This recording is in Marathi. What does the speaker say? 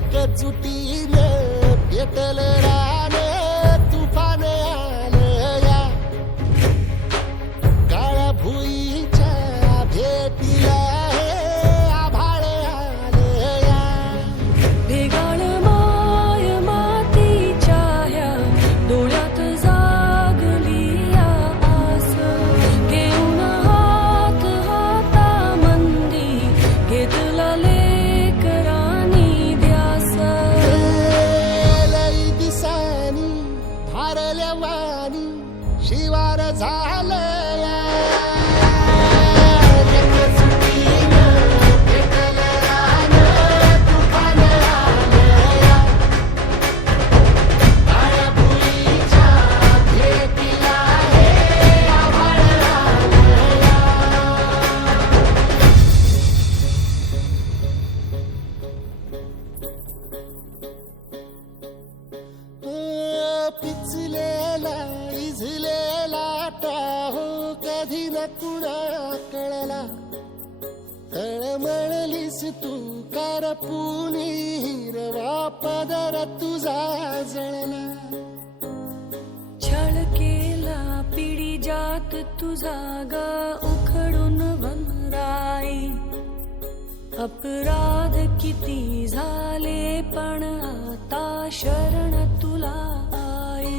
एकजुटीने भेटले रा शिवार झालया. कधी न कुणा कळला तळमळलीस तू करपुनी हिरवा पदर तुझा जळला. छळ केला पिढी जात तुझा ग उखडून वनराई अपराध किती झाले पण आता शरण तुला आई.